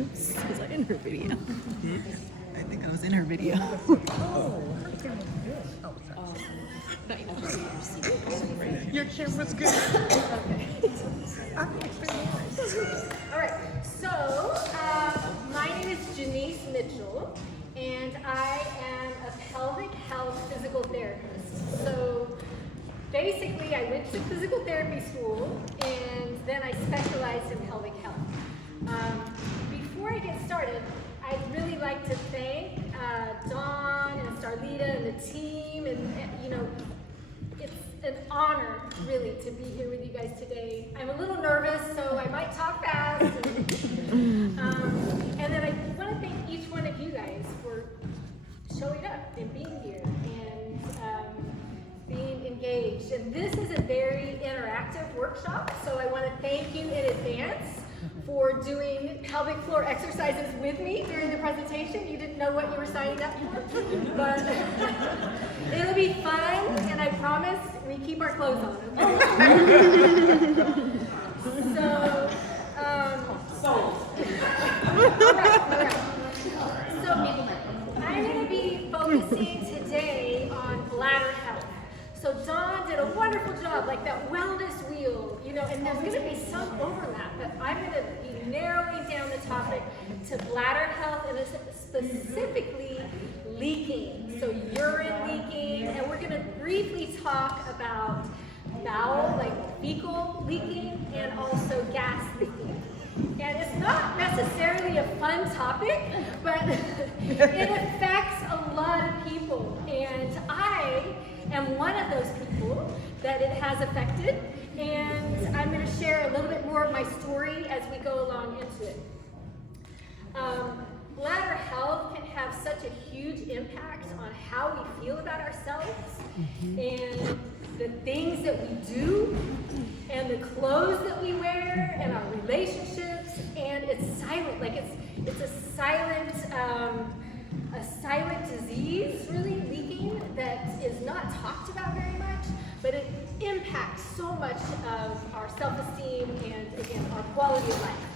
Oops, was I in her video? I think I was in her video. Your camera's good. All right, so my name is Janice Mitchell, and I am a pelvic health physical therapist. So basically, I went to physical therapy school, and then I specialized in pelvic health. Before I get started, I'd really like to thank Dawn and Starlita and the team, and you know, it's an honor really to be here with you guys today. I'm a little nervous, so I might talk fast. And then I want to thank each one of you guys for showing up and being here and being engaged. And this is a very interactive workshop, so I want to thank you in advance for doing pelvic floor exercises with me during the presentation. You didn't know what you were signing up for, but it'll be fun, and I promise we keep our clothes on, okay? So, all right. So, I'm going to be focusing today on bladder health. So Dawn did a wonderful job, like that wellness wheel, you know, and there's going to be some overlap, but I'm going to be narrowing down the topic to bladder health and specifically leaking, so urine leaking, and we're going to briefly talk about bowel, like fecal leaking, and also gas leaking. And it's not necessarily a fun topic, but it affects a lot of people, and I am one of those people that it has affected, and I'm going to share a little bit more of my story as we go along into it. Bladder health can have such a huge impact on how we feel about ourselves and the things that we do and the clothes that we wear and our relationships, and it's silent, like it's a silent disease, really, leaking, that is not talked about very much, but it impacts so much of our self-esteem and, again, our quality of life.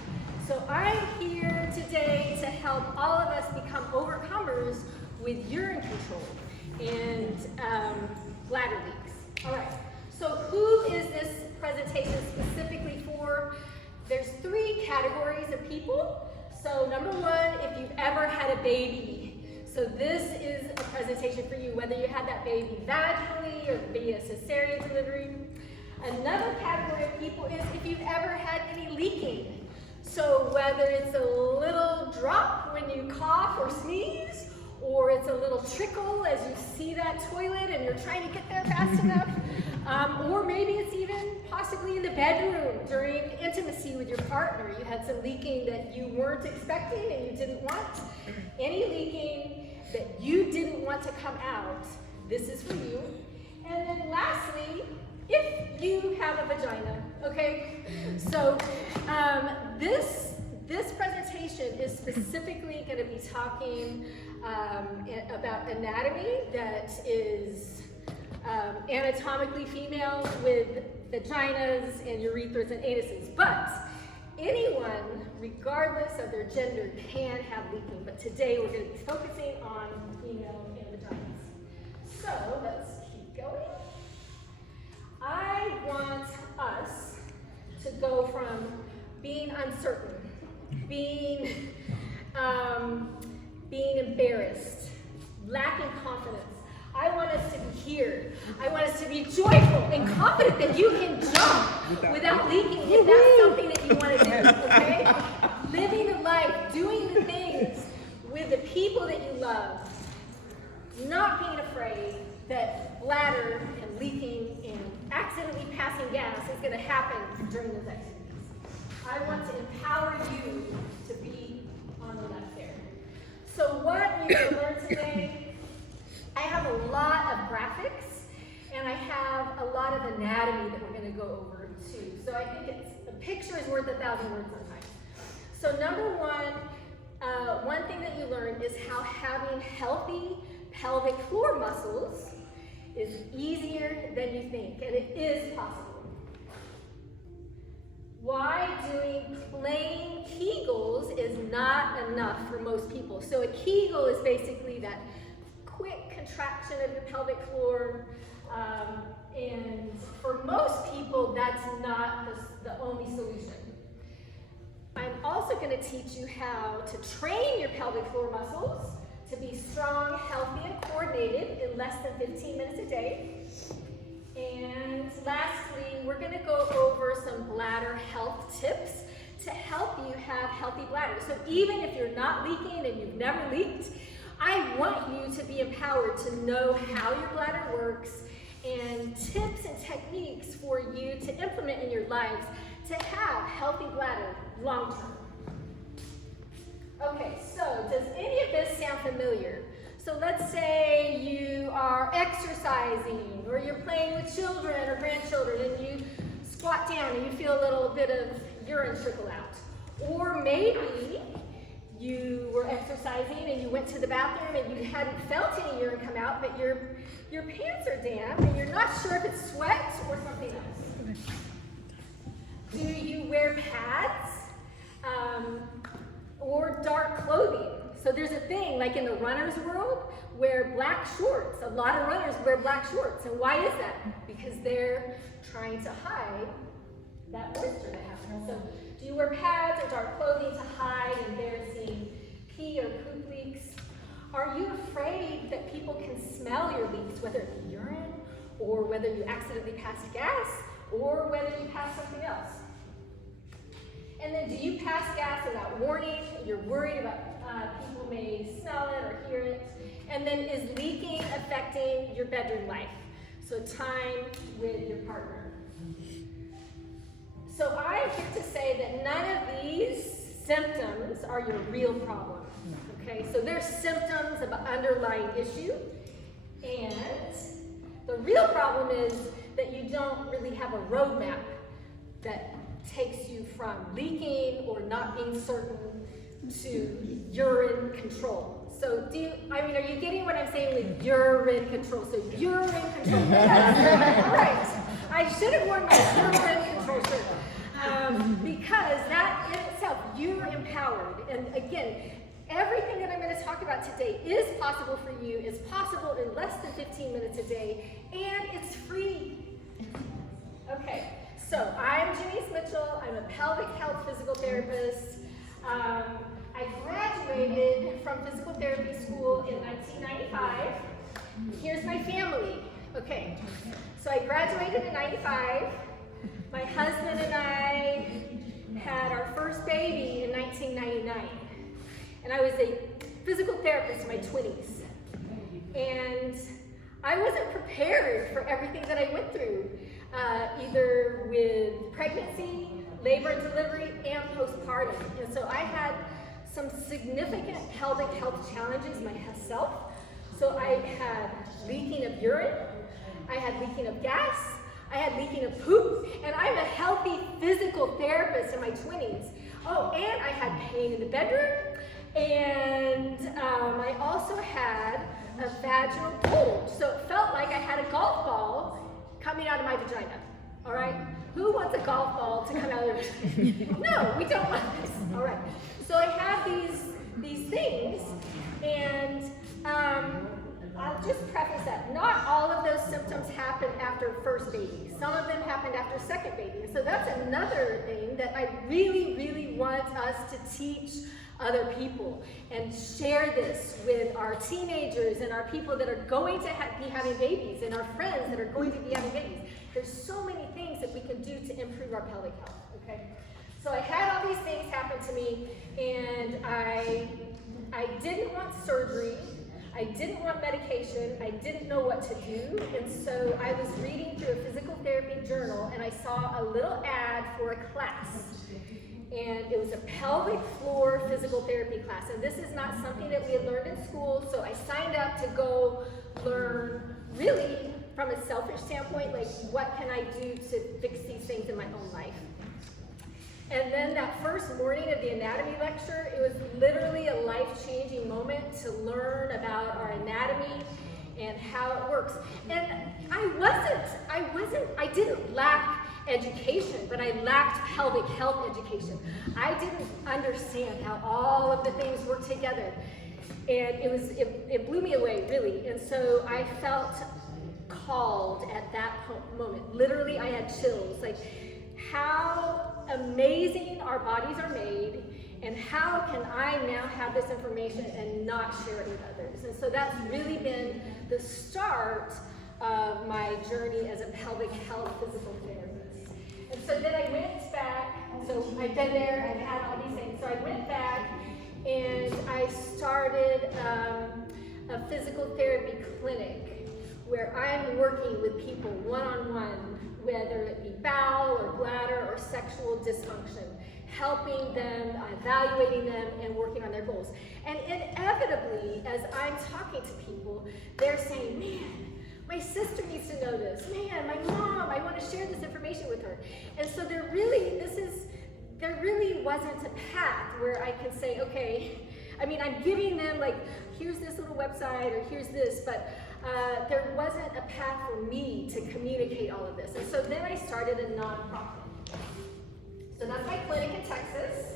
So I'm here today to help all of us become overcomers with urine control and bladder leaks. All right, so who is this presentation specifically for? There's 3 categories of people. So number 1, if you've ever had a baby. So this is a presentation for you, whether you had that baby vaginally or via cesarean delivery. Another category of people is if you've ever had any leaking. So whether it's a little drop when you cough or sneeze, or it's a little trickle as you see that toilet and you're trying to get there fast enough, or maybe it's even possibly in the bedroom during intimacy with your partner. You had some leaking that you weren't expecting and you didn't want. Any leaking that you didn't want to come out, this is for you. And then lastly, if you have a vagina, okay? So this presentation is specifically going to be talking about anatomy that is anatomically female with vaginas and urethras and anuses. But anyone, regardless of their gender, can have leaking. But today we're going to be focusing on female and vaginas. So let's keep going. I want us to go from being uncertain, being embarrassed, lacking confidence. I want us to be here. I want us to be joyful and confident that you can jump without leaking if that's something that you want to do, okay? Living the life, doing the things with the people that you love, not being afraid that bladder and leaking and accidentally passing gas is going to happen during those activities. I want to empower you to be on the left there. So what you're going to learn today, I have a lot of graphics and I have a lot of anatomy that we're going to go over too. So I think a picture is worth 1,000 words sometimes. So number 1, one thing that you learn is how having healthy pelvic floor muscles is easier than you think, and it is possible. Why doing plain Kegels is not not enough for most people. So a Kegel is basically that quick contraction of your pelvic floor. And for most people, that's not the only solution. I'm also going to teach you how to train your pelvic floor muscles to be strong, healthy, and coordinated in less than 15 minutes a day. And lastly, we're going to go over some bladder health tips to help you have healthy bladder. So even if you're not leaking and you've never leaked, I want you to be empowered to know how your bladder works and tips and techniques for you to implement in your lives to have healthy bladder long term. Okay, so does any of this sound familiar? So let's say you are exercising or you're playing with children or grandchildren and you squat down and you feel a little bit of urine trickle out. Or maybe you were exercising and you went to the bathroom and you hadn't felt any urine come out, but your pants are damp and you're not sure if it's sweat or something else. Do you wear pads or dark clothing? So there's a thing like in the runner's world where black shorts, a lot of runners wear black shorts. And why is that? Because they're trying to hide that moisture that happens. So do you wear pads or dark clothing to hide embarrassing pee or poop leaks? Are you afraid that people can smell your leaks, whether it be urine or whether you accidentally passed gas or whether you passed something else? And then do you pass gas without warning? You're worried about people may smell it or hear it. And then is leaking affecting your bedroom life? So time with your partner. So I'm here to say that none of these symptoms are your real problem. Okay, so they're symptoms of an underlying issue. And the real problem is that you don't really have a roadmap that takes you from leaking or not being certain to urine control. So are you getting what I'm saying with urine control? So urine control. All right. I should have worn my urine control shirt. Because that in itself, you're empowered. And again, everything that I'm going to talk about today is possible for you, is possible in less than 15 minutes a day, and it's free. Okay, so I'm Janice Mitchell. I'm a pelvic health physical therapist. I graduated from physical therapy school in 1995. Here's my family. Okay, so I graduated in 95. My husband and I had our first baby in 1999. And I was a physical therapist in my 20s. And I wasn't prepared for everything that I went through, either with pregnancy, labor and delivery, and postpartum. And so I had some significant pelvic health challenges myself. So I had leaking of urine, I had leaking of gas, I had leaking of poop, and I'm a healthy physical therapist in my 20s. Oh, and I had pain in the bedroom, and I also had a vaginal bulge. So it felt like I had a golf ball coming out of my vagina, all right? Who wants a golf ball to come out of their vagina? No, we don't want this, all right? So I have these things, and I'll just preface that. Not all of those symptoms happen after first baby. Some of them happened after second baby. So that's another thing that I really, really want us to teach other people and share this with our teenagers and our people that are going to be having babies and our friends that are going to be having babies. There's so many things that we can do to improve our pelvic health, okay? So I had all these things happen to me, and I didn't want surgery. I didn't want medication. I didn't know what to do. And so I was reading through a physical therapy journal, and I saw a little ad for a class. And it was a pelvic floor physical therapy class. And this is not something that we had learned in school, so I signed up to go learn, really from a selfish standpoint, like what can I do to fix these things in my own life. And then that first morning of the anatomy lecture, it was literally a life-changing moment to learn about our anatomy and how it works. And I didn't lack education, but I lacked pelvic health education. I didn't understand how all of the things work together. And it blew me away, really. And so I felt called at that moment. Literally, I had chills. Like, how amazing our bodies are made, and how can I now have this information and not share it with others? And so that's really been the start of my journey as a pelvic health physical therapist. And so then I went back, so I've been there, I've had all these things. So I went back and I started a physical therapy clinic where I'm working with people one-on-one, whether it be bowel or bladder or sexual dysfunction, helping them, evaluating them, and working on their goals. And inevitably, as I'm talking to people, they're saying, man, my sister needs to know this. Man, my mom, I want to share this information with her. And so there really wasn't a path where I can say, okay, I mean, I'm giving them like, here's this little website or here's this, but there wasn't a path for me to communicate all of this. And so then I started a nonprofit. So that's my clinic in Texas.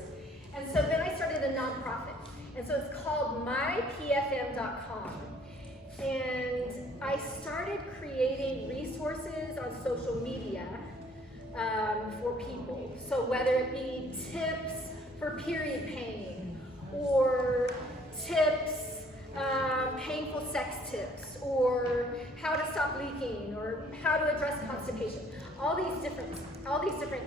And so then I started a nonprofit. And so it's called mypfm.com. And I started creating resources on social media for people. So whether it be tips for period pain, or tips, painful sex tips, or how to stop leaking, or how to address constipation, all these different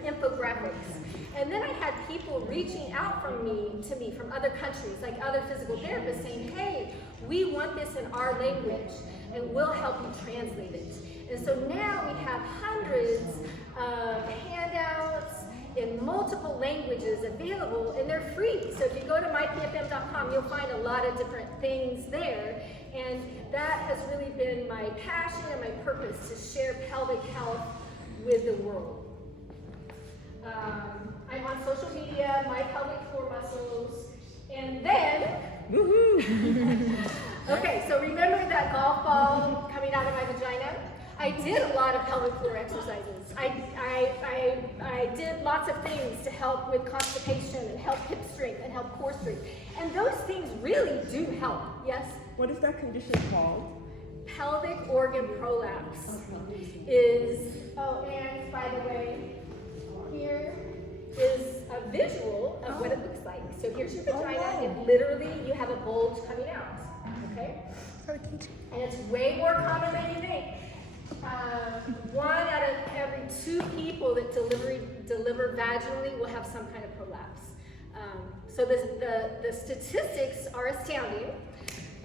infographics. And then I had people reaching out to me from other countries, like other physical therapists, saying, hey, we want this in our language, and we'll help you translate it. And so now we have hundreds of handouts in multiple languages available, and they're free. So if you go to mypfm.com, you'll find a lot of different things there. And that has really been my passion and my purpose, to share pelvic health with the world. I'm on social media, my pelvic floor muscles, and then, okay, so remember that golf ball coming out of my vagina? I did a lot of pelvic floor exercises. I did lots of things to help with constipation and help hip strength and help core strength. And those things really do help, yes? What is that condition called? Pelvic organ prolapse is, oh, and by the way, here is a visual of what it looks like. So here's your vagina, and literally you have a bulge coming out, okay? And it's way more common than you think. 1 out of every 2 people that deliver vaginally will have some kind of prolapse. So the statistics are astounding.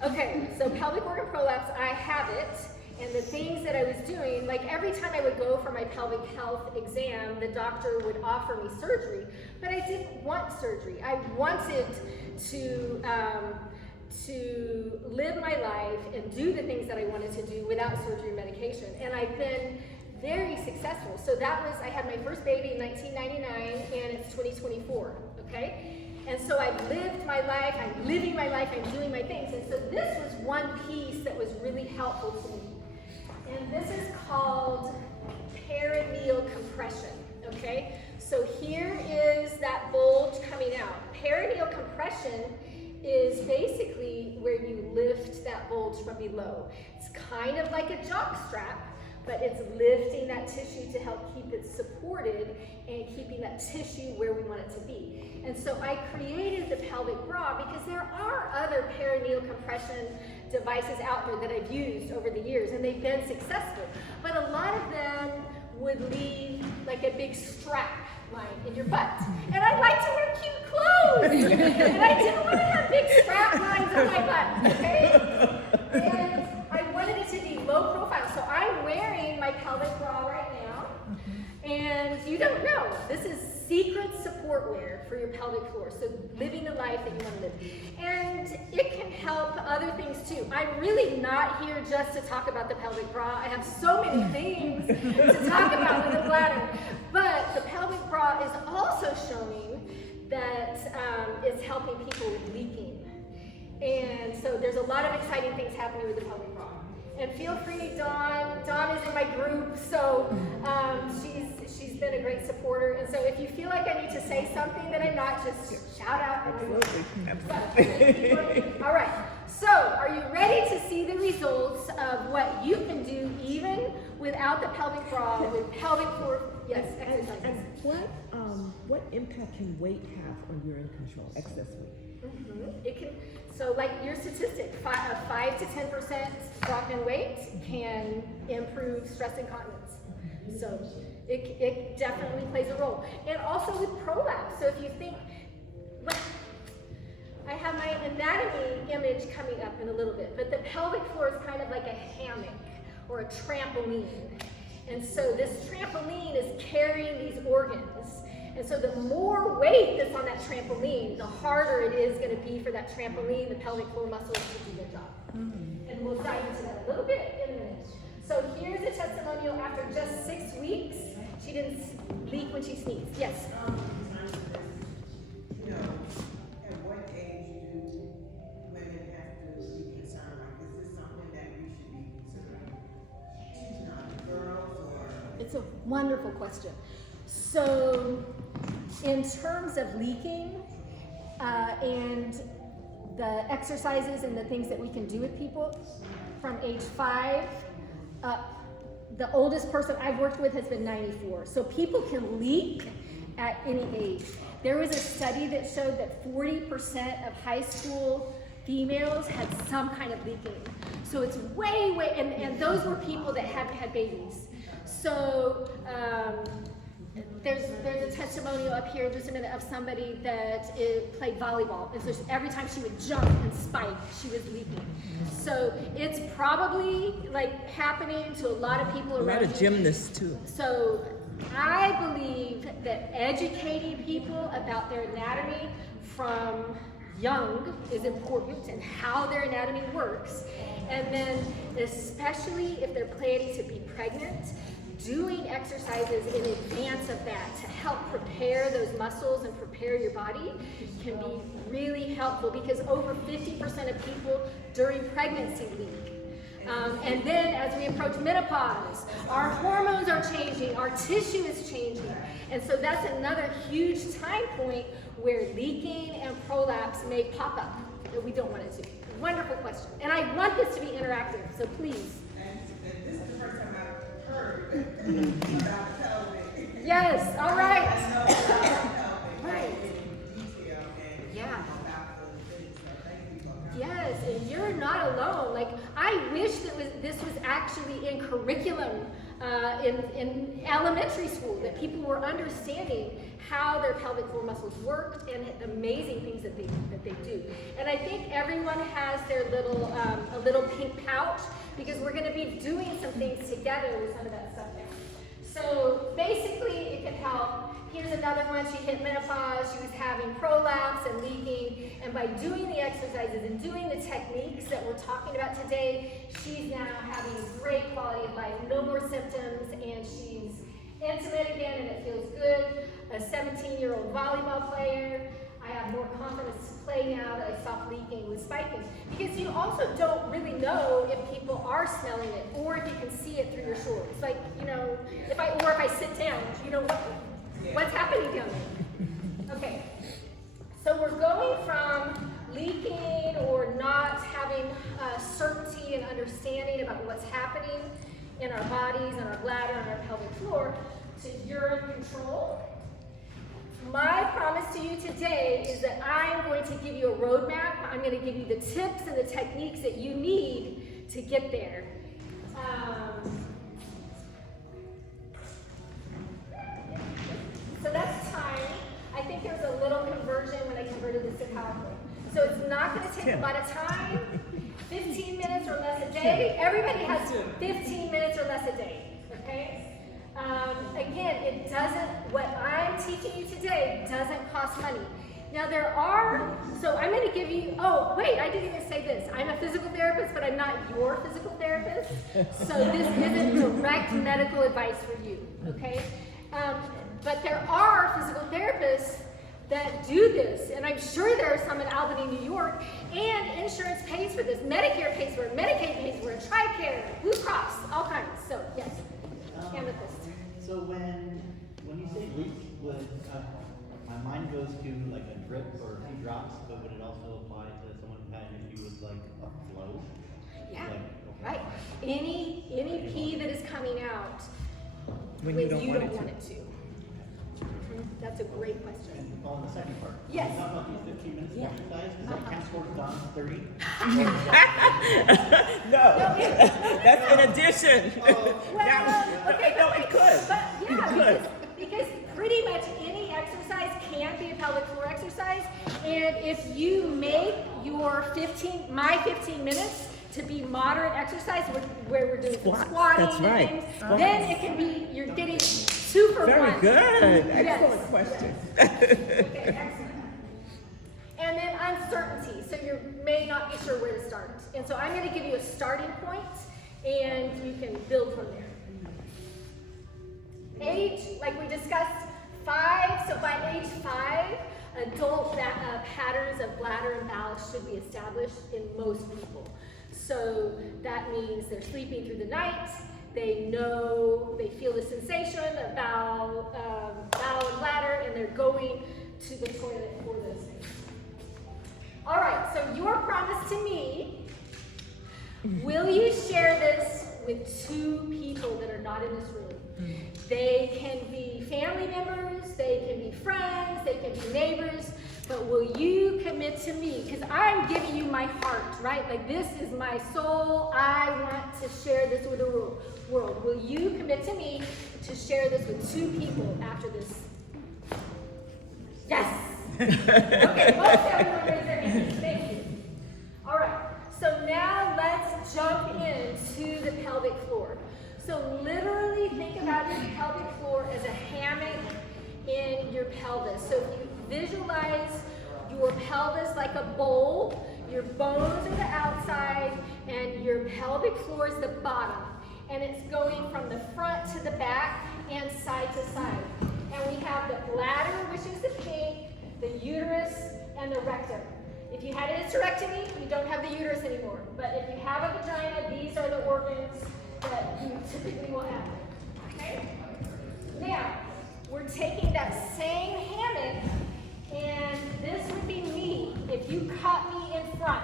Okay, so pelvic organ prolapse, I have it. And the things that I was doing, like every time I would go for my pelvic health exam, the doctor would offer me surgery, but I didn't want surgery. I wanted to live my life and do the things that I wanted to do without surgery or medication. And I've been very successful. So that was, I had my first baby in 1999, and it's 2024, okay? And so I've lived my life, I'm living my life, I'm doing my things. And so this was one piece that was really helpful to me. And this is called perineal compression, okay? So here is that bulge coming out. Perineal compression is basically where you lift that bulge from below. It's kind of like a jock strap, but it's lifting that tissue to help keep it supported and keeping that tissue where we want it to be. And so I created the pelvic bra because there are other perineal compression devices out there that I've used over the years, and they've been successful. But a lot of them would leave like a big strap line in your butt. And I like to wear cute clothes. And I didn't want to have big strap lines on my butt, okay? And I wanted it to be low profile. So I'm wearing my pelvic bra right now. And you don't know, this is secret support wear for your pelvic floor. So living the life that you want to live. And it can help other things too. I'm really not here just to talk about the pelvic bra. I have so many things to talk about with the bladder. But the pelvic bra is also showing that it's helping people with leaking. And so there's a lot of exciting things happening with the pelvic bra. And feel free, Dawn is in my group, so she's been a great supporter. And so if you feel like I need to say something that I'm not, just shout out. All right. So are you ready to see the results of what you can do even without the pelvic bra, with pelvic floor? Yes, exercises. And what impact can weight have on urine control, excess weight? It can, so like your statistic, 5 to 10% drop in weight can improve stress incontinence. So it definitely plays a role. And also with prolapse. So if you think, I have my anatomy image coming up in a little bit, but the pelvic floor is kind of like a hammock or a trampoline. And so this trampoline is carrying these organs. And so the more weight that's on that trampoline, the harder it is going to be for that trampoline, the pelvic floor muscles to do their job. And we'll dive into that a little bit in a minute. So here's a testimonial after just 6 weeks. She didn't leak when she sneezed. Yes? You know, at what age do women have to be concerned? Like, is this something that we should be considering teaching our girls or? It's a wonderful question. So, in terms of leaking and the exercises and the things that we can do with people from age 5 up, the oldest person I've worked with has been 94. So people can leak at any age. There was a study that showed that 40% of high school females had some kind of leaking. So it's way, and those were people that hadn't had babies. So there's a testimonial up here just a minute of somebody that played volleyball. And so every time she would jump and spike, she was leaking. So it's probably like happening to a lot of people around. A lot of gymnasts too. So I believe that educating people about their anatomy from young is important and how their anatomy works. And then especially if they're planning to be pregnant, doing exercises in advance of that to help prepare those muscles and prepare your body can be really helpful, because over 50% of people during pregnancy leak. And then as we approach menopause, our hormones are changing, our tissue is changing. And so that's another huge time point where leaking and prolapse may pop up that we don't want it to. Wonderful question. And I want this to be interactive, so please. And this is the first time I've heard about pelvic. Yes, all right. I know about pelvic. Right. Detail and Yeah. about the things. So thank you for that. Yes, and you're not alone. Like, I wish that this was actually in curriculum in elementary school, that people were understanding how their pelvic floor muscles worked and the amazing things that they do. And I think everyone has their little a little pink pouch, because we're going to be doing some things together with some of that stuff there. So basically, it can help. Here's another one. She hit menopause. She was having prolapse and leaking. And by doing the exercises and doing the techniques that we're talking about today, she's now having great quality of life, no more symptoms, and she's intimate again, and it feels good. A 17-year-old volleyball player. I have more confidence to play now that I stopped leaking with spiking. Because you also don't really know if people are smelling it, or if you can see it through your shorts. Like, you know, if I sit down, you know, what's happening down there? Okay, so we're going from leaking or not having certainty and understanding about what's happening in our bodies and our bladder and our pelvic floor to urine control. My promise to you today is that I'm going to give you a roadmap. I'm going to give you the tips and the techniques that you need to get there. So that's time. I think there's a little conversion when I converted this to PowerPoint. So it's not going to take a lot of time. 15 minutes or less a day. Everybody has 15 minutes or less a day. Okay? Again, it doesn't, what I'm teaching you today doesn't cost money. Now there are, so I'm going to give you, oh wait, I didn't even say this. I'm a physical therapist, but I'm not your physical therapist. So this isn't direct medical advice for you, okay? But there are physical therapists that do this, and I'm sure there are some in Albany, New York, and insurance pays for this. Medicare pays for it, Medicaid pays for it, TRICARE, Blue Cross, all kinds. So yes, amethyst. So when When you say leak, would, my mind goes to like a drip or a few drops, but would it also apply to someone who had an issue with like a flow? Yeah, Like, okay. right. Any pee that is coming out When you don't want it to. it to. That's a great question. And on the second part. Yes. You talk about these 15 minutes of Yeah. exercise, does that count towards Don's 30? No, that's in addition. Well, okay, No, it could. But It yeah, could. because pretty much any exercise can be a pelvic floor exercise, and if you make your 15 minutes to be moderate exercise, where we're doing some Squats, squatting that's and right. things, Squats. then it can be you're getting 2 for 1. Very good. Yes. Excellent question. Okay, excellent. And then uncertainty. So you may not be sure where to start. And so I'm going to give you a starting point, and you can build from there. Age, like we discussed, 5. So by age 5, adult patterns of bladder and bowel should be established in most people. So that means they're sleeping through the night. They feel the sensation of bowel and bladder, and they're going to the toilet for those things. All right, so your promise to me, will you share this with 2 people that are not in this room? They can be family members, they can be friends, they can be neighbors, but will you commit to me? Because I'm giving you my heart, right? Like this is my soul. I want to share this with the world. Will you commit to me to share this with 2 people after this? Yes! Okay, most everyone raise their hands. Thank you. All right, so now let's jump into the pelvic floor. So literally think about your pelvic floor as a hammock in your pelvis. So if you visualize your pelvis like a bowl, your bones are the outside, and your pelvic floor is the bottom. And it's going from the front to the back and side to side. And we have the bladder, which is the pink, the uterus, and the rectum. If you had a hysterectomy, you don't have the uterus anymore. But if you have a vagina, these are the organs that you typically will have. Okay? Now, we're taking that same hammock, and this would be me if you cut me in front.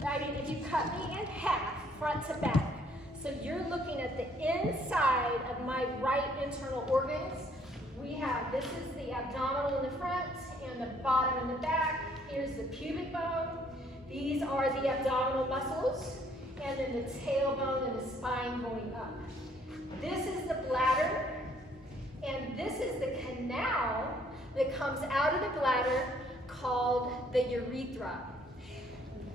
If you cut me in half, front to back. So you're looking at the inside of my right internal organs. We have, this is the abdominal in the front and the bottom in the back. Here's the pubic bone. These are the abdominal muscles. And then the tailbone and the spine going up. This is the bladder. And this is the canal that comes out of the bladder called the urethra.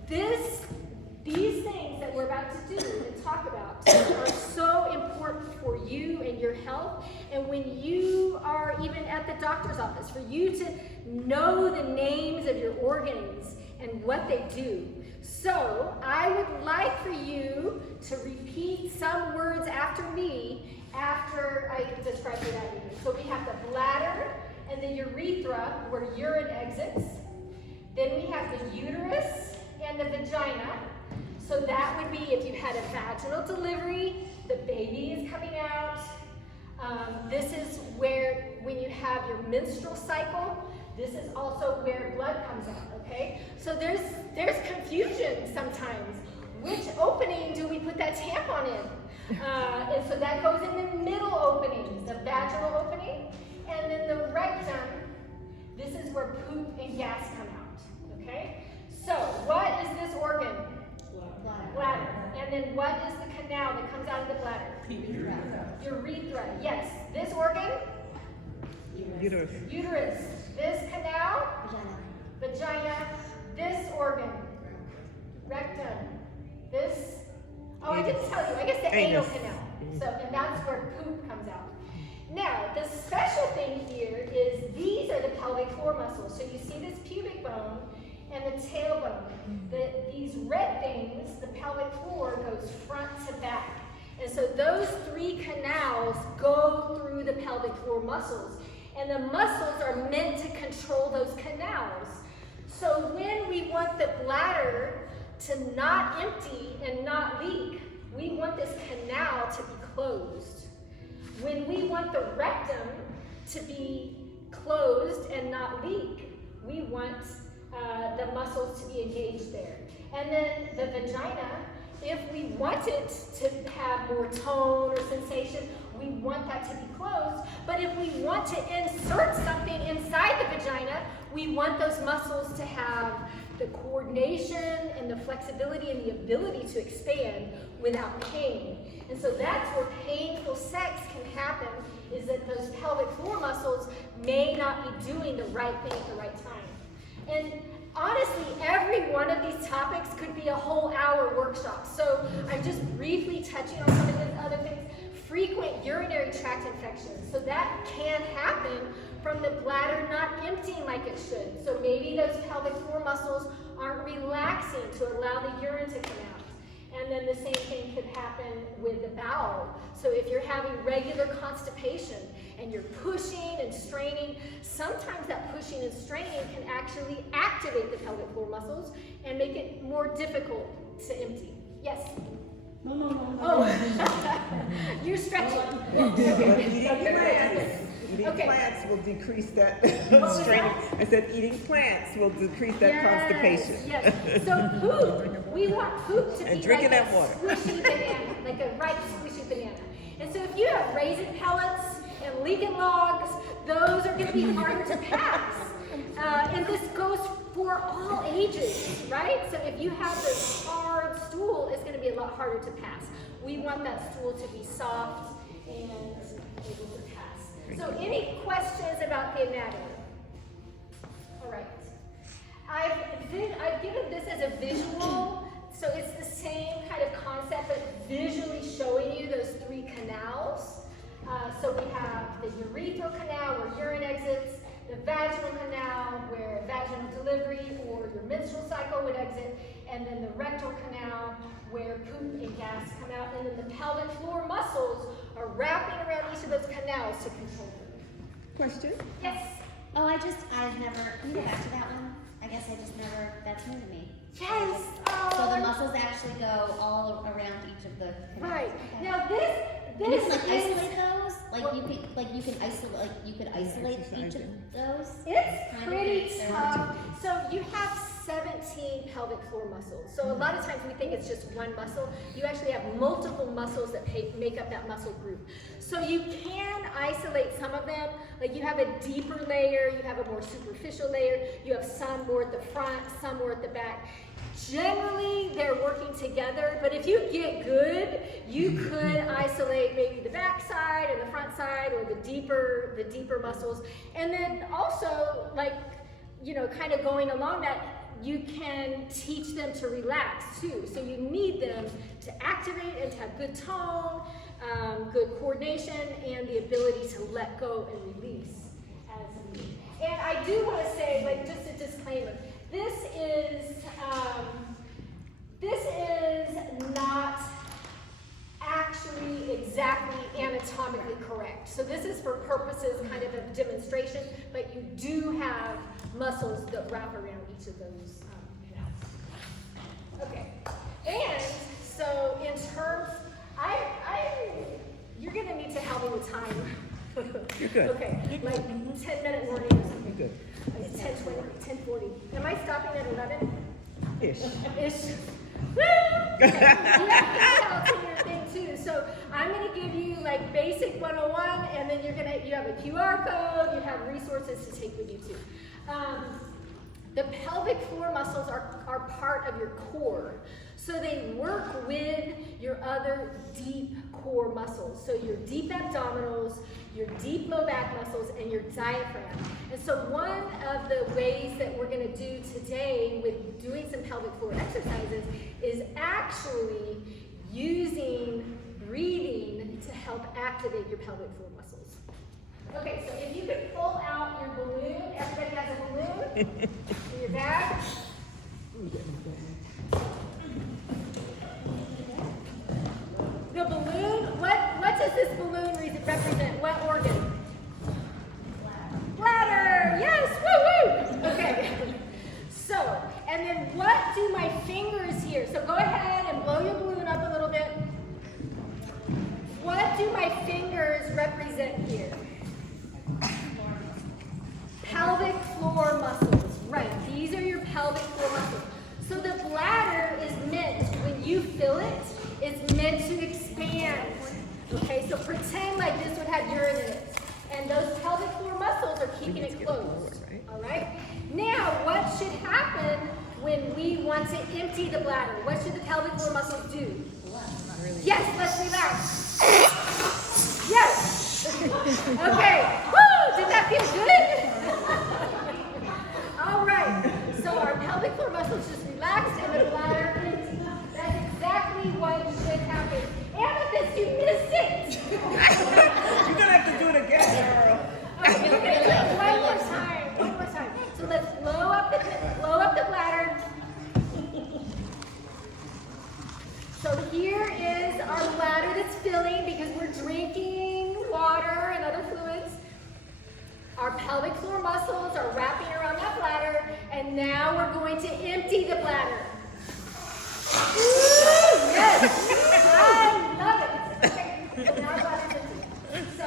These things that we're about to do and talk about are so important for you and your health. And when you are even at the doctor's office, for you to know the names of your organs and what they do. So I would like for you to repeat some words after me after I describe the anatomy. So we have the bladder and the urethra where urine exits. Then we have the uterus and the vagina. So that would be if you had a vaginal delivery, the baby is coming out. This is where, when you have your menstrual cycle, this is also where blood comes out, okay? So there's confusion sometimes. Which opening do we put that tampon in? And so that goes in the middle opening, the vaginal opening. And then the rectum, this is where poop and gas come out, okay? So what is this organ? Bladder. And then what is the canal that comes out of the bladder? Urethra. Yes. This organ? Uterus. Uterus. This canal? Vagina. This organ? Rectum. This? Oh, I didn't tell you. I guess the anal canal. So, and that's where poop comes out. Now, the special thing here is these are the pelvic floor muscles. So you see this pubic bone and the tailbone. These red things, the pelvic floor goes front to back. And so those 3 canals go through the pelvic floor muscles. And the muscles are meant to control those canals. So when we want the bladder to not empty and not leak, we want this canal to be closed. When we want the rectum to be closed and not leak. We want the muscles to be engaged there. And then the vagina, if we want it to have more tone or sensation, we want that to be closed. But if we want to insert something inside the vagina, we want those muscles to have the coordination and the flexibility and the ability to expand without pain. And so that's where painful sex can happen, is that those pelvic floor muscles may not be doing the right thing at the right time. And honestly, every one of these topics could be a whole hour workshop. So I'm just briefly touching on some of the other things. Frequent urinary tract infections. So that can happen from the bladder not emptying like it should. So maybe those pelvic floor muscles aren't relaxing to allow the urine to come out. And then the same thing could happen with the bowel. So if you're having regular constipation and you're pushing and straining, sometimes that pushing and straining can actually activate the pelvic floor muscles and make it more difficult to empty. Yes? No. Oh, you're stretching. Eating Okay. plants will decrease that was straining. that? I said eating plants will decrease that constipation. Yes. So poop, we want poop to And be drinking like that a water. squishy banana, like a ripe squishy banana. And so if you have raisin pellets and leaking logs, those are going to be harder to pass. And this goes for all ages, right? So if you have this hard stool, it's going to be a lot harder to pass. We want that stool to be soft and able to pass. So any questions about the anatomy? All right. I've given this as a visual, so it's the same kind of concept, but visually showing you those three canals. So we have the urethral canal where urine exits, the vaginal canal where vaginal delivery or your menstrual cycle would exit, and then the rectal canal where poop and gas come out, and then the pelvic floor muscles are wrapping around each of those canals to control them. Question? Yes? Oh, I've never, can you go back to that one? I guess I just never, that's new to me. Yes! So the Oh, muscles actually go all around each of the canals. right. Okay. Now And you this can like is, isolate those? You can isolate each of those? it's Kind of pretty things. tough. So you have 17 pelvic floor muscles. So a lot of times we think it's just one muscle. You actually have multiple muscles that make up that muscle group. So you can isolate some of them. Like you have a deeper layer, you have a more superficial layer, you have some more at the front, some more at the back. Generally, they're working together, but if you get good, you could isolate maybe the back side or the front side or the deeper muscles. And then also, like, you know, kind of going along that, you can teach them to relax too. So you need them to activate and to have good tone, good coordination, and the ability to let go and release as needed. And I do want to say, like, just a disclaimer, this is not actually exactly anatomically correct. So this is for purposes kind of demonstration, but you do have muscles that wrap around each of those canals. Okay, and so in terms, you're gonna need to help me with time. You're good. Okay, like 10-minute warning or something. You're good. Like 10:20, 10:40. Am I stopping at 11? Ish. Ish. Woo! Okay. You have to your thing too. So I'm gonna give you like basic 101, and then you have a QR code, you have resources to take with you too. The pelvic floor muscles are part of your core. So they work with your other deep core muscles. So your deep abdominals, your deep low back muscles, and your diaphragm. And so one of the ways that we're gonna do today with doing some pelvic floor exercises is actually using breathing to help activate your pelvic floor muscles. Okay, so if you could pull out your balloon, everybody has a balloon in your bag. The balloon, what does this balloon represent? What organ? Bladder, yes, woo woo. Okay, so, and then what do my fingers here? So go ahead and blow your balloon up a little bit. What do my fingers represent here? pelvic floor muscles. Right, these are your pelvic floor muscles. So the bladder is meant, when you fill it, it's meant to expand. Okay, so pretend like this would have urine in it. And those pelvic floor muscles are keeping it closed. All right? Now, what should happen when we want to empty the bladder? What should the pelvic floor muscles do? Yes, let's relax. Yes. Okay. Woo! Did that feel good? All right. So our pelvic floor muscles just relaxed and the bladder empty. That's exactly what should happen. Amethyst, you missed it. You're gonna have to do it again, girl. Okay, one more time. One more time. So let's blow up the bladder. So here is our bladder that's filling because we're drinking water and other fluids. Our pelvic floor muscles are wrapping around that bladder, and now we're going to empty the bladder. Ooh, yes, I love it. Okay, so now bladder's empty. So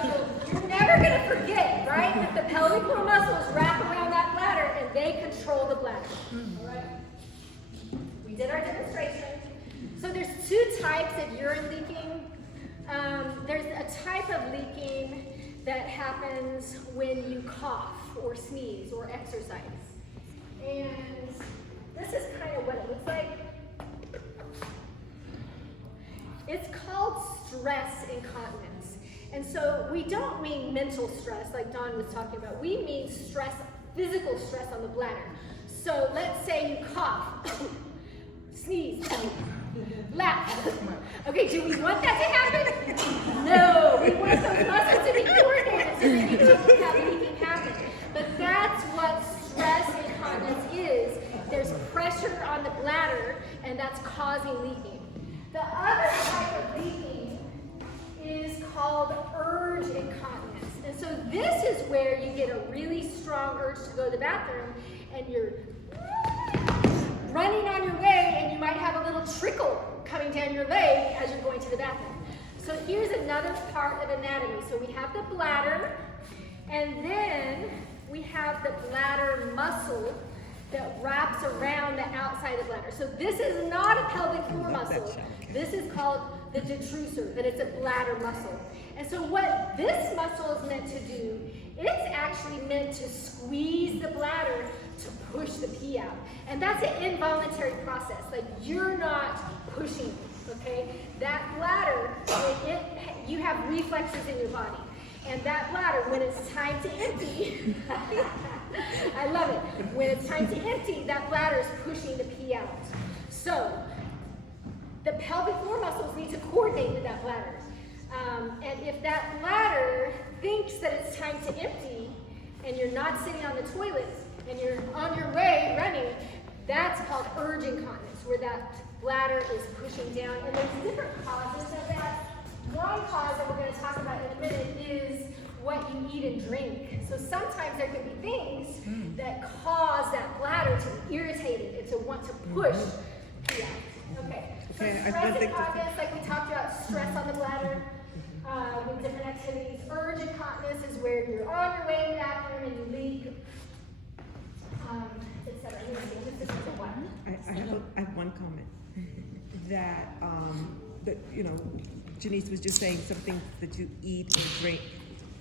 you're never going to forget, right, that the pelvic floor muscles wrap around that bladder and they control the bladder. All right. We did our demonstration. So there's two types of urine leaking. There's a type of leaking that happens when you cough or sneeze or exercise. And this is kind of what it looks like. It's called stress incontinence. And so we don't mean mental stress like Dawn was talking about. We mean stress, physical stress on the bladder. So let's say you cough, sneeze, laugh. Okay, do we want that to happen? No, we want those muscles to be coordinated so that you don't have leaking happen. But that's what stress incontinence is. There's pressure on the bladder and that's causing leaking. The other type of leaking is called urge incontinence. And so this is where you get a really strong urge to go to the bathroom and you're running on your way and you might have a little trickle coming down your leg as you're going to the bathroom. So here's another part of anatomy. So we have the bladder and then we have the bladder muscle that wraps around the outside of the bladder. So this is not a pelvic floor muscle. This is called the detrusor, but it's a bladder muscle. And so what this muscle is meant to do, it's actually meant to squeeze the bladder to push the pee out. And that's an involuntary process. Like you're not pushing, okay? That bladder, you have reflexes in your body. And that bladder, when it's time to empty, I love it. When it's time to empty, that bladder is pushing the pee out. So the pelvic floor muscles need to coordinate with that bladder. And if that bladder thinks that it's time to empty, and you're not sitting on the toilet, and you're on your way running, that's called urge incontinence, where that bladder is pushing down. And there's different causes of that. One cause that we're going to talk about in a minute is what you eat and drink. So sometimes there can be things that cause that bladder to be irritated and to want to push pee out. Okay. So stress incontinence, like we talked about, stress on the bladder with different activities. Urge incontinence is where you're on your way to the bathroom and you leak, etc. I have one comment that you know, Janice was just saying something that you eat and drink.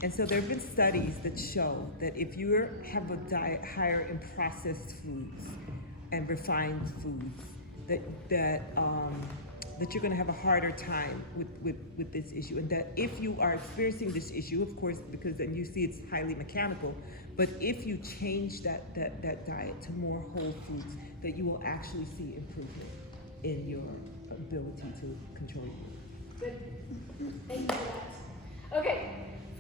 And so there have been studies that show that if you have a diet higher in processed foods and refined foods, that you're going to have a harder time with this issue. And that if you are experiencing this issue, of course, because then you see it's highly mechanical, but if you change that diet to more whole foods, that you will actually see improvement in your ability to control your food. Good. Thank you for that. Okay,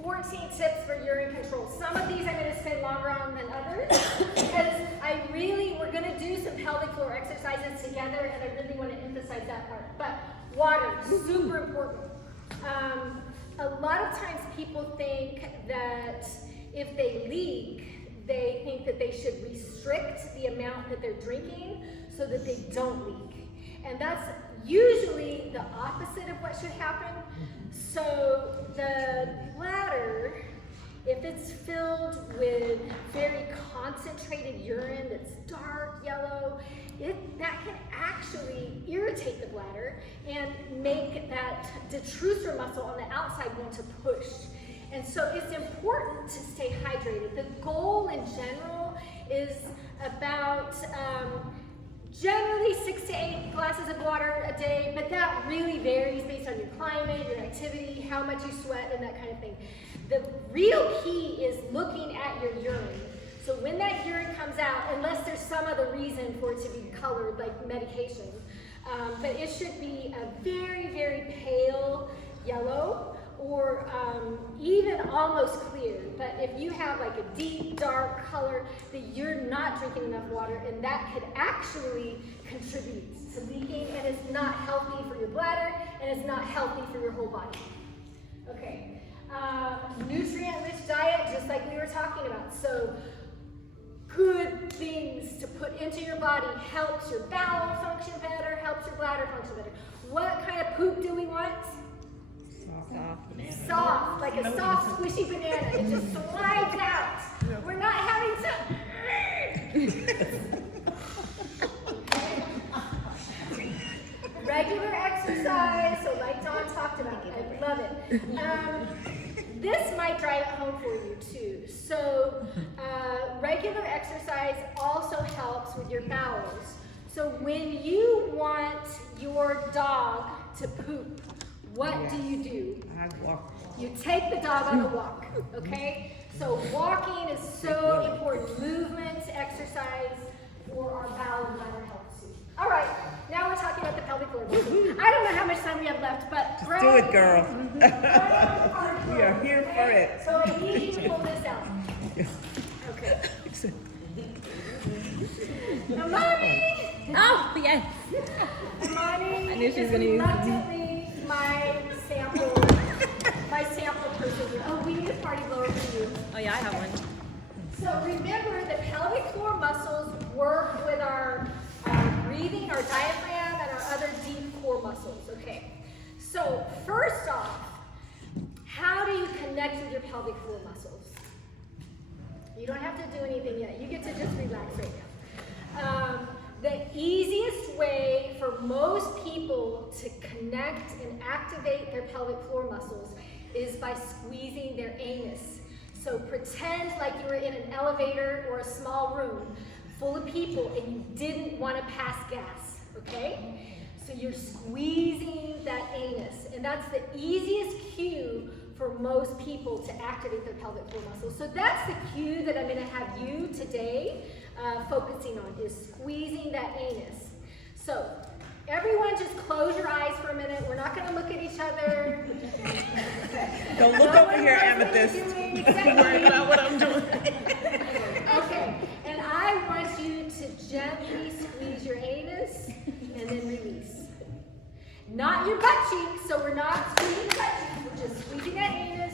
14 tips for urine control. Some of these I'm going to spend longer on than others because we're going to do some pelvic floor exercises together and I really want to emphasize that part. But water, super important. A lot of times people think that if they leak, they think that they should restrict the amount that they're drinking so that they don't leak. And that's usually the opposite of what should happen. So the bladder If it's filled with very concentrated urine that's dark yellow, that can actually irritate the bladder and make that detrusor muscle on the outside want to push. And so it's important to stay hydrated. The goal in general is about generally 6 to 8 glasses of water a day, but that really varies based on your climate, your activity, how much you sweat, and that kind of thing. The real key is looking at your urine. So when that urine comes out, unless there's some other reason for it to be colored, like medication, but it should be a very, very pale yellow, or even almost clear. But if you have like a deep dark color, that you're not drinking enough water, and that could actually contribute to leaking, and it's not healthy for your bladder, and it's not healthy for your whole body. Okay, nutrient-rich diet, just like we were talking about. So good things to put into your body helps your bowel function better, helps your bladder function better. What kind of poop do we want? Soft, like a soft, squishy banana. It just slides out. We're not having to. Regular exercise, so like Dawn talked about, I love it. This might drive it home for you too. So regular exercise also helps with your bowels. So when you want your dog to poop, what do you do? I walk. You take the dog on a walk, okay? So walking is so important. Movement, exercise for our bowel and bladder health too. All right, now we're talking about the pelvic floor. I don't know how much time we have left, but Do it, girl. We are here for it. So I need you to pull this out. Okay. Amani! Oh, yes. Amani I knew she was is gonna use reluctantly my sample person here. Oh, we need a party blower for you. Oh, yeah, I have one. So remember, the pelvic floor muscles work with our breathing, our diaphragm, and our other deep core muscles, okay? So first off, how do you connect with your pelvic floor muscles? You don't have to do anything yet. You get to just relax right now. The easiest way for most people to connect and activate their pelvic floor muscles is by squeezing their anus. So pretend like you were in an elevator or a small room full of people and you didn't want to pass gas, okay? So you're squeezing that anus, and that's the easiest cue for most people to activate their pelvic floor muscles. So that's the cue that I'm going to have you today focusing on, is squeezing that anus. So everyone just close your eyes for a minute. We're not going to look at each other. Don't look over here, Amethyst. Don't worry about what I'm doing. Okay, and I want you to gently squeeze your anus and then release. Not your butt cheeks, so we're not squeezing the butt cheeks, we're just squeezing that anus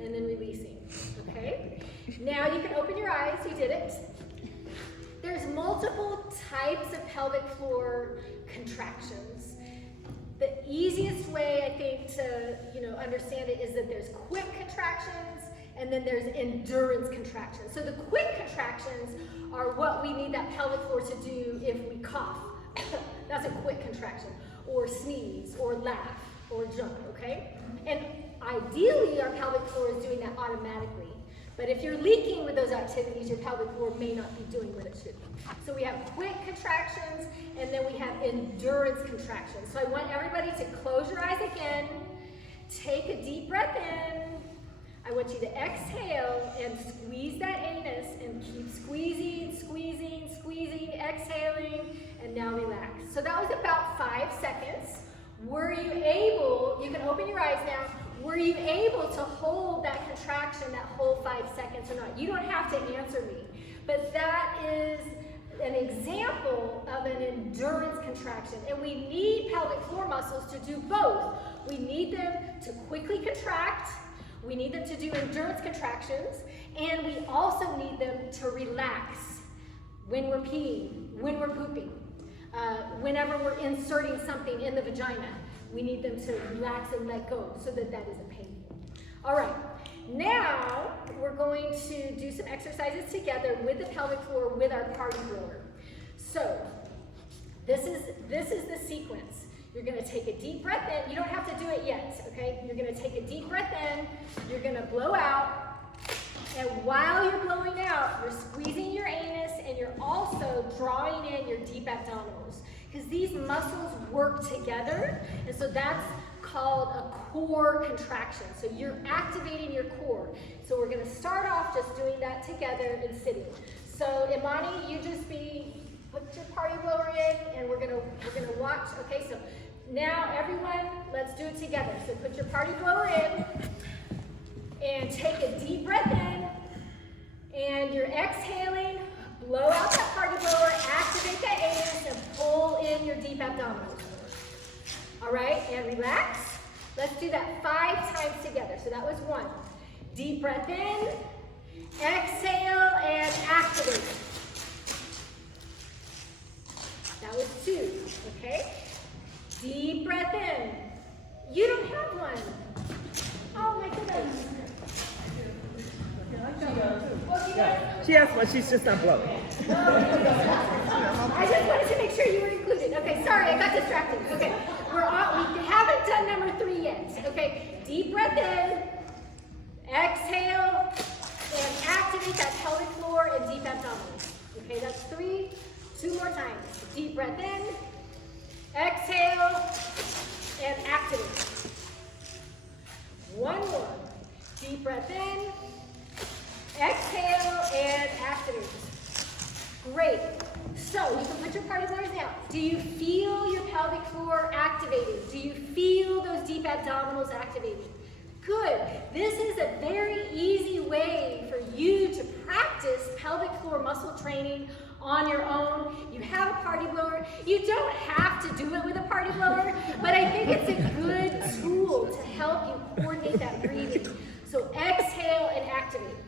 and then releasing, okay? Now you can open your eyes, you did it. There's multiple types of pelvic floor contractions. The easiest way, I think, to understand it is that there's quick contractions and then there's endurance contractions. So the quick contractions are what we need that pelvic floor to do if we cough. That's a quick contraction. Or sneeze, or laugh, or jump, okay? And ideally, our pelvic floor is doing that automatically. But if you're leaking with those activities, your pelvic floor may not be doing what it should be. So we have quick contractions, and then we have endurance contractions. So I want everybody to close your eyes again, take a deep breath in. I want you to exhale and squeeze that anus, and keep squeezing, squeezing, squeezing, exhaling, and now relax. So that was about 5 seconds. Were you able, you can open your eyes now, were you able to hold that contraction that whole 5 seconds or not? You don't have to answer me, but that is an example of an endurance contraction. And we need pelvic floor muscles to do both. We need them to quickly contract, we need them to do endurance contractions, and we also need them to relax when we're peeing, when we're pooping, whenever we're inserting something in the vagina. We need them to relax and let go so that that isn't painful. All right, Now, we're going to do some exercises together with the pelvic floor with our party blower. So, this is the sequence. You're gonna take a deep breath in. You don't have to do it yet, okay? You're gonna take a deep breath in. You're gonna blow out. And while you're blowing out, you're squeezing your anus and you're also drawing in your deep abdominals. Because these muscles work together. And so that's called a core contraction. So you're activating your core. So we're gonna start off just doing that together and sitting. So Imani, you just put your party blower in and we're gonna watch. Okay, so now everyone, let's do it together. So put your party blower in and take a deep breath in and you're exhaling, blow out that party blower, activate that anus and pull in your deep abdominals. All right, and relax. Let's do that 5 times together. So that was 1. Deep breath in, exhale, and activate. That was 2, okay? Deep breath in. You don't have one. Oh my goodness. She has one, she's just not blowing. I just wanted to make sure you were included. Okay, sorry, I got distracted. Okay, we haven't done number 3 yet. Okay, deep breath in, exhale, and activate that pelvic floor and deep abdominals. Okay, that's 3. 2 more times. Deep breath in, exhale, and activate. 1 more. Deep breath in, exhale, and activate. Great. So you can put your party blowers down. Do you feel your pelvic floor activated? Do you feel those deep abdominals activated? Good. This is a very easy way for you to practice pelvic floor muscle training on your own. You have a party blower. You don't have to do it with a party blower, but I think it's a good tool to help you coordinate that breathing. So exhale and activate.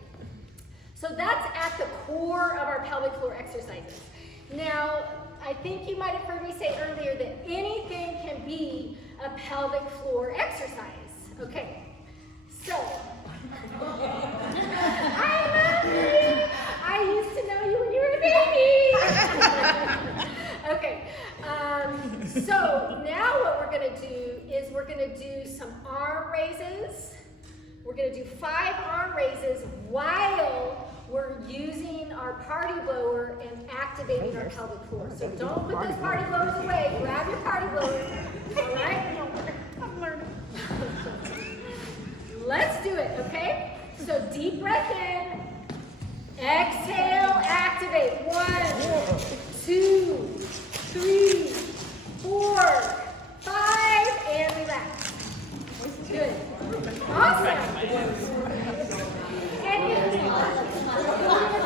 So that's at the core of our pelvic floor exercises. Now, I think you might have heard me say earlier that anything can be a pelvic floor exercise. Okay, so I love you. I used to know you when you were a baby. Okay, so now what we're gonna do is we're gonna do some arm raises. We're gonna do 5 arm raises while we're using our party blower and activating our pelvic floor. So don't put those party blowers away. Grab your party blower. All right? I'm learning. Let's do it, okay? So deep breath in. Exhale, activate. 1, 2, 3, 4, 5, and relax. Good. Awesome. And you do it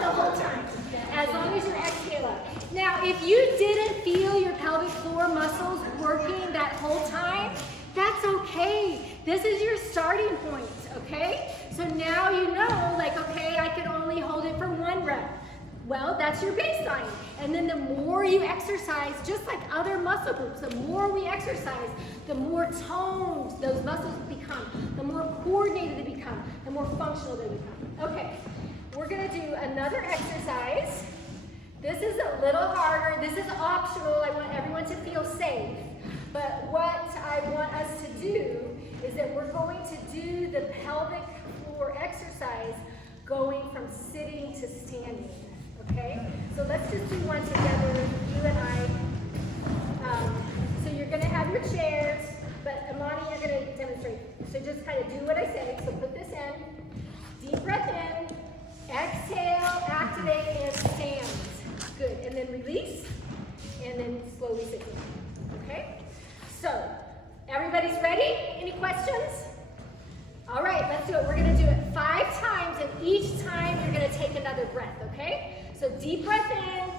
the whole time, as long as you're exhaling. Now, if you didn't feel your pelvic floor muscles working that whole time, that's okay. This is your starting point, okay? So now you know, like, okay, I can only hold it for 1 rep. Well, that's your baseline. And then the more you exercise, just like other muscle groups, the more we exercise, the more toned those muscles become, the more coordinated they become, the more functional they become. Okay, we're gonna do another exercise. This is a little harder. This is optional. I want everyone to feel safe. But what I want us to do is that we're going to do the pelvic floor exercise going from sitting to standing. Okay, so let's just do one together, you and I. So you're going to have your chairs, but Imani, you're going to demonstrate. So just kind of do what I say. So put this in, deep breath in, exhale, activate, and stand. Good, and then release, and then slowly sit down. Okay, so everybody's ready? Any questions? All right, let's do it. We're going to do it 5 times, and each time you're going to take another breath, okay? So deep breath in,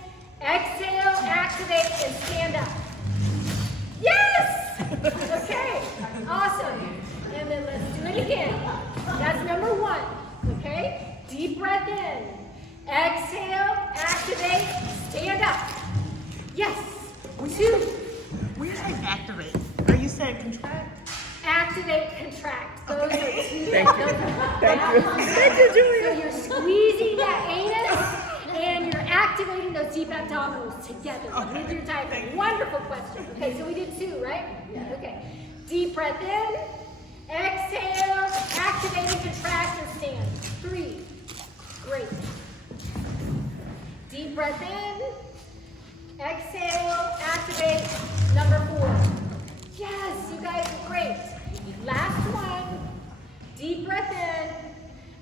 exhale, activate, and stand up. Yes! Okay, awesome. And then let's do it again. That's number 1, okay? Deep breath in, exhale, activate, stand up. Yes, 2. Where's like activate? Are you saying contract? activate, contract. Those are two. Thank you. Thank you, Julia. So you're squeezing that anus and you're activating those deep abdominals together with your diaphragm. Wonderful question. Okay, so we did 2, right? Yeah. Okay. Deep breath in. Exhale. Activate and contract and stand. 3. Great. Deep breath in. Exhale. Activate. Number 4. Yes, you guys are great. Last one. Deep breath in.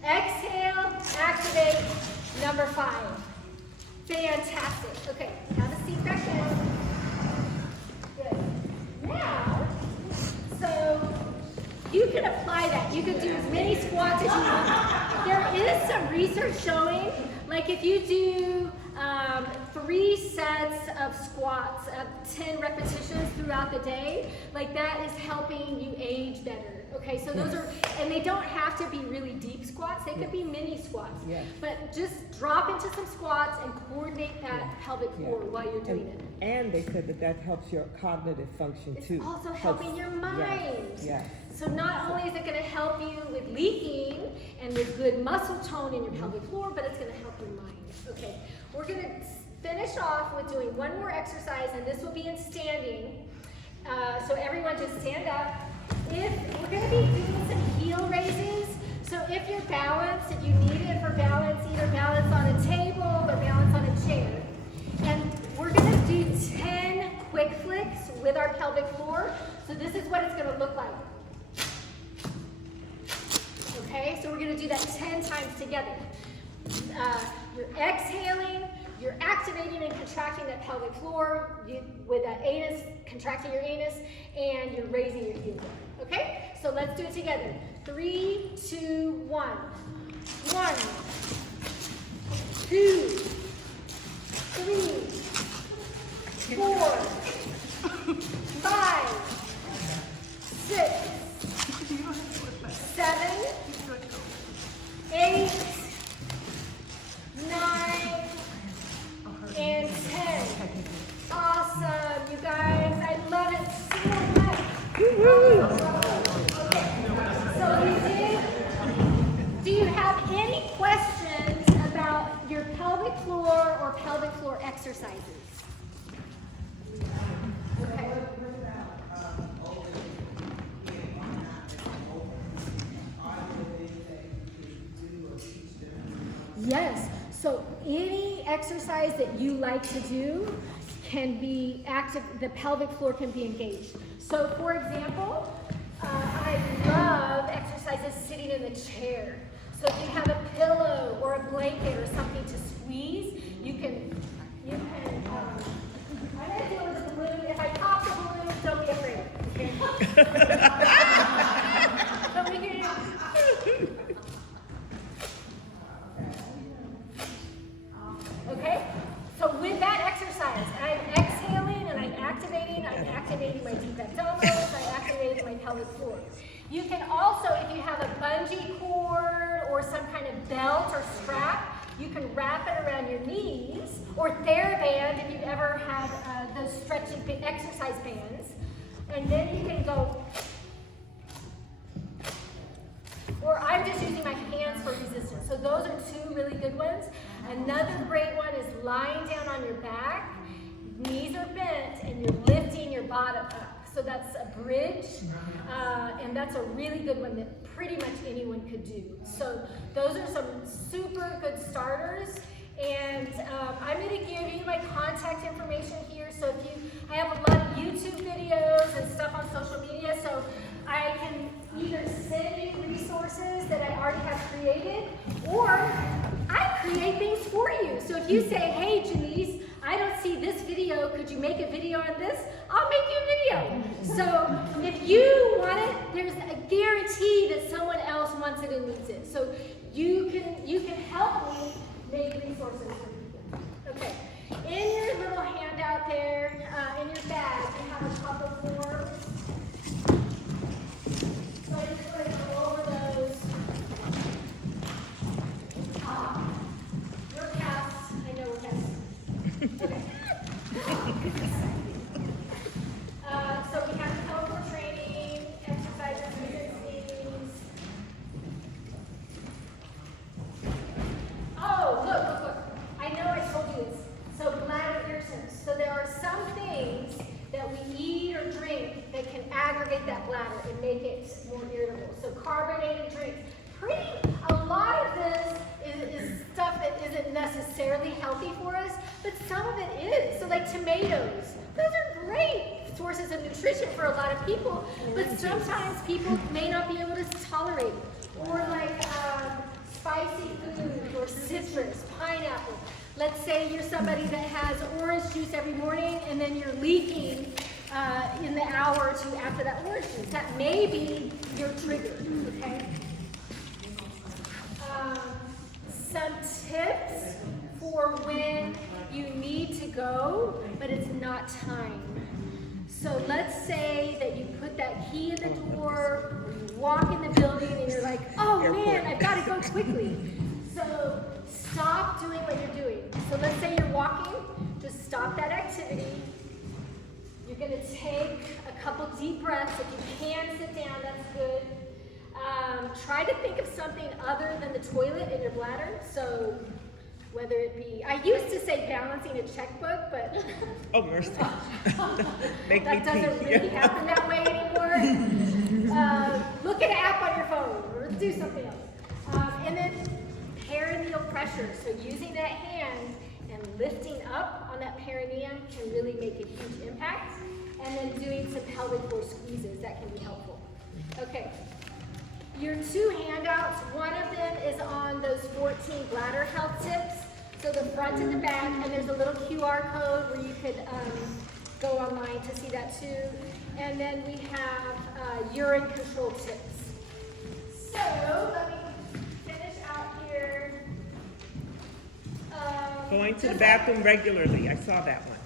Exhale. Activate. Number 5. Fantastic. Okay, have a seat back down. Good. Now, so you can apply that. You can do as many squats as you want. There is some research showing, like if you do 3 sets of squats of 10 repetitions throughout the day, like that is helping you age better. Okay, so those are, and they don't have to be really deep squats. They could be mini squats. Yes. But just drop into some squats and coordinate that pelvic floor while you're doing it. And they said that helps your cognitive function It's too. also helping your mind. Yes. So not only is it going to help you with leaking and with good muscle tone in your pelvic floor, but it's going to help your mind. Okay, we're going to finish off with doing one more exercise, and this will be in standing. So everyone just stand up. If we're going to be doing some heel raises, so if you're balanced, if you need it for balance, either balance on a table or balance on a chair. And we're going to do 10 quick flicks with our pelvic floor. So this is what it's going to look like. Okay, so we're going to do that 10 times together. You're exhaling, you're activating and contracting that pelvic floor with that anus, contracting your anus, and you're raising your heels up. Okay, so let's do it together. 3, 2, 1. 1, 2, 3, 4, 5, 6, 7, 8, 9, and 10. Awesome, you guys. I love it so much. Okay, so we did. Do you have any questions about your pelvic floor or pelvic floor exercises? Okay. Yes, so any exercise that you like to do can be active, the pelvic floor can be engaged. So for example, I love exercises sitting in the chair. So if you have a pillow or a blanket or something to squeeze, you can I'm gonna deal with the balloon. If I pop the balloon, don't be afraid, okay? So we can, okay, so with that exercise, I'm exhaling and I'm activating my deep abdominals, I'm activating my pelvic floor. You can also, if you have a bungee cord or some kind of belt or strap, you can wrap it around your knees, or TheraBand if you've ever had those stretching exercise bands, and then you can go, or I'm just using my hands for resistance. So those are 2 really good ones. Another great one is lying down on your back, knees are bent, and you're lifting your bottom up. So that's a bridge, and that's a really good one that pretty much anyone could do. So those are some super good starters. And I'm going to give you my contact information here. So I have a lot of YouTube videos and stuff on social media. So I can either send you resources that I already have created, or I create things for you. So if you say, hey, Janice, I don't see this video, could you make a video on this? I'll make you a video. So if you want it, there's a guarantee that someone else wants it and needs it. So you can help me make resources for people. Okay, in your little handout there, in your bag, you have a couple forms. So I just want to go over those. We're past, I know we're past. Okay. So we have pelvic training exercises aggravate that bladder and make it more irritable. So carbonated drinks. A lot of this is stuff that isn't necessarily healthy for us, but some of it is. So like tomatoes, those are great sources of nutrition for a lot of people, but sometimes people may not be able to tolerate it. Or like spicy food or citrus, pineapple. Let's say you're somebody that has orange juice every morning and then you're leaking in the hour or two after that orange juice. That may be your trigger, okay? Some tips for when you need to go, but it's not time. So let's say that you put that key in the door, or you walk in the building and you're like, oh man, I've got to go quickly. So stop doing what you're doing. So let's say you're walking, just stop that activity. You're going to take a couple deep breaths. If you can sit down, that's good. Try to think of something other than the toilet in your bladder. So whether it be, I used to say balancing a checkbook, but Oh, mercy. that doesn't really happen that way anymore. Look at an app on your phone or do something else. And then perineal pressure. So using that hand and lifting up on that perineum can really make a huge impact. And then doing some pelvic floor squeezes, that can be helpful. Okay. Your two handouts, one of them is on those 14 bladder health tips. So the front and the back, and there's a little QR code where you could go online to see that too. And then we have urine control tips. So let me finish out here. Going to the bathroom regularly. I saw that one.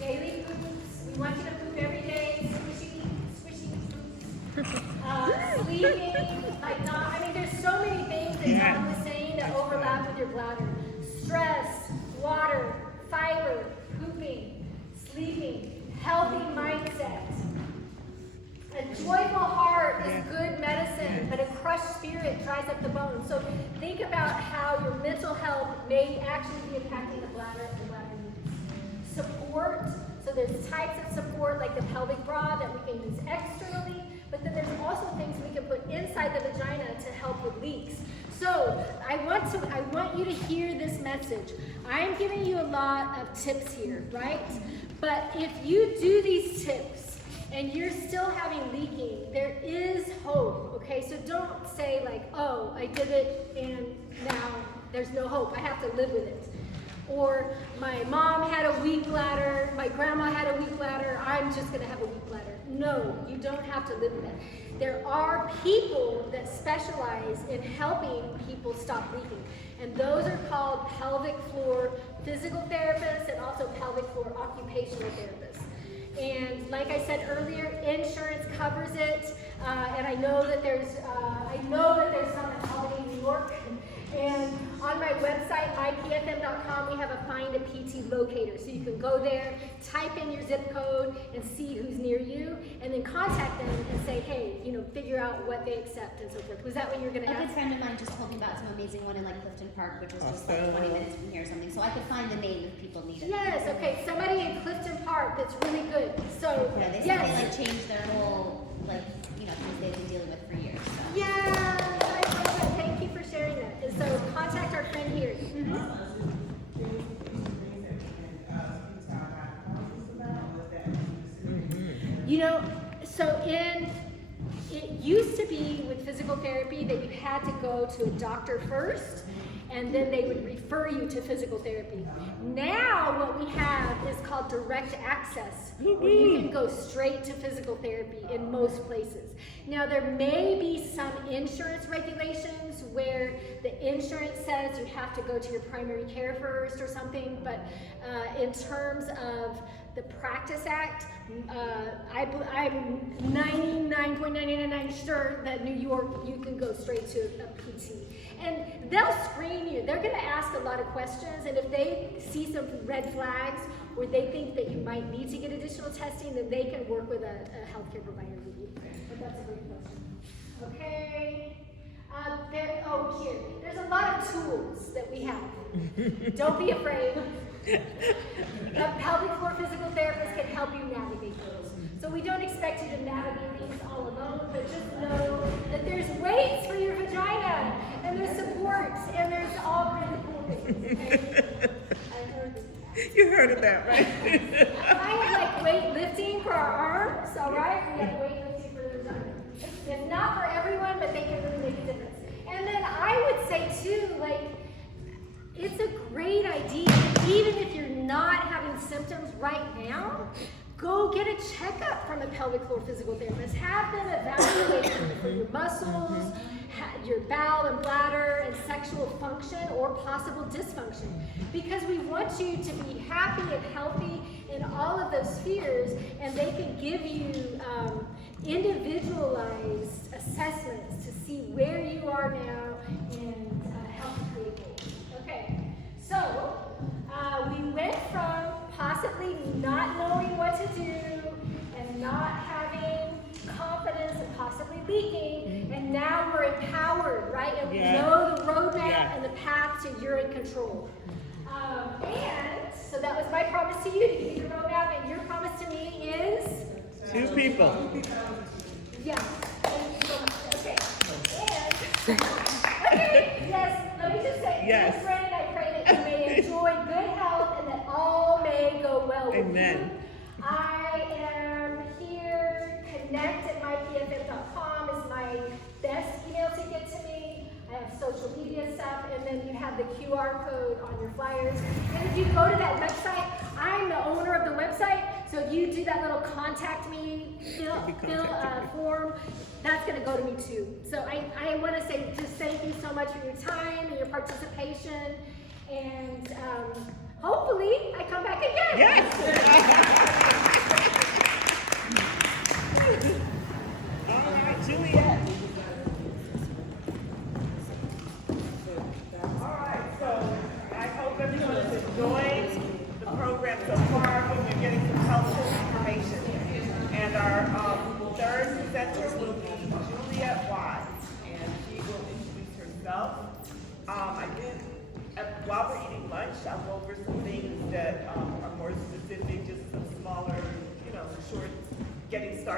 Yes. Daily foods. We want you to poop every day. Squishy foods. Sleeping, like not, I mean, there's so many things that Tom was saying that overlap with your bladder. Stress, water, fiber, pooping, sleeping, healthy mindset. A joyful heart is good medicine, but a crushed spirit dries up the bones. So think about how your mental health may actually be impacting the bladder and the bladder needs. Support, so there's types of support like the pelvic bra that we can use externally, but then there's also things we can put inside the vagina to help with leaks. So I want you to hear this message. I am giving you a lot of tips here, right? But if you do these tips and you're still having leaking, there is hope, okay? So don't say like, oh, I did it and now there's no hope. I have to live with it. Or my mom had a weak bladder, my grandma had a weak bladder, I'm just gonna have a weak bladder. No, you don't have to live with that. There are people that specialize in helping people stop leaking. And those are called pelvic floor physical therapists and also pelvic floor occupational therapists. And like I said earlier, insurance covers it. And I know that there's some in Albany, New York. And on my website, mypfm.com, we have a Find a PT locator. So you can go there, type in your zip code, and see who's near you, and then contact them and say, hey, figure out what they accept and so forth. Was that what you were going to A good ask? friend of mine just told me about some amazing one in like Clifton Park, which is just like 20 minutes from here or something. So I could find the name if people need it. Yes, okay, somebody in Clifton Park that's really good. So, Yeah, they said yes. they like changed their whole things they've been dealing with for years. So. Yes, I love that. Thank you for sharing that. And so contact our friend here. It used to be with physical therapy that you had to go to a doctor first, and then they would refer you to physical therapy. Now what we have is called direct access, where you can go straight to physical therapy in most places. Now there may be some insurance regulations where the insurance says you have to go to your primary care first or something, but in terms of the Practice Act, I'm 99.999 sure that New York, you can go straight to a PT. And they'll screen you. They're going to ask a lot of questions, and if they see some red flags or they think that you might need to get additional testing, then they can work with a healthcare provider with you. But that's a great question. Okay. Here. There's a lot of tools that we have. Don't be afraid. A pelvic floor physical therapist can help you navigate those. So So we don't expect you to navigate these all alone, but just know that there's weights for your vagina, and there's supports, and there's all kinds of cool things. Okay? I heard it. You heard of that, right? I have like weightlifting for our arms, all right? We have weightlifting for the vagina. It's not for everyone, but they can really make a difference. And then I would say too, like, it's a great idea, even if you're not having symptoms right now, go get a checkup from a pelvic floor physical therapist. Have them evaluate you for your muscles, your bowel and bladder, and sexual function or possible dysfunction. Because we want you to be happy and healthy in all of those spheres, and they can give you individualized assessments to see where you are now and help you create goals. Okay, so we went from possibly not knowing what to do and not having confidence and possibly leaking, and now we're empowered, right? And we know the roadmap and the path to urine control. And so that was my promise to you, to give you the roadmap, and your promise to me is? 2 people. Yeah. Thank you so much. Okay. And, okay, yes, let me just say, Yes. dear friend, I pray that you may enjoy good health and that all may go well with Amen. you. I am here. Connect@mypff.com is my best email to get to me. I have social media stuff, and then you have the QR code on your flyers. And if you go to that website, I'm the owner of the website, so if you do that little contact me fill form, that's going to go to me too. So I want to say just thank you so much for your time and your participation, and hopefully I come back again. Yes. All right, Juliet. All right, so I hope everyone is enjoying the program so far. We're getting some helpful information. And our third presenter will be Juliet Y, and she will introduce herself. While we're eating lunch, I'll go over some things that are more specific, just some smaller, short, getting started.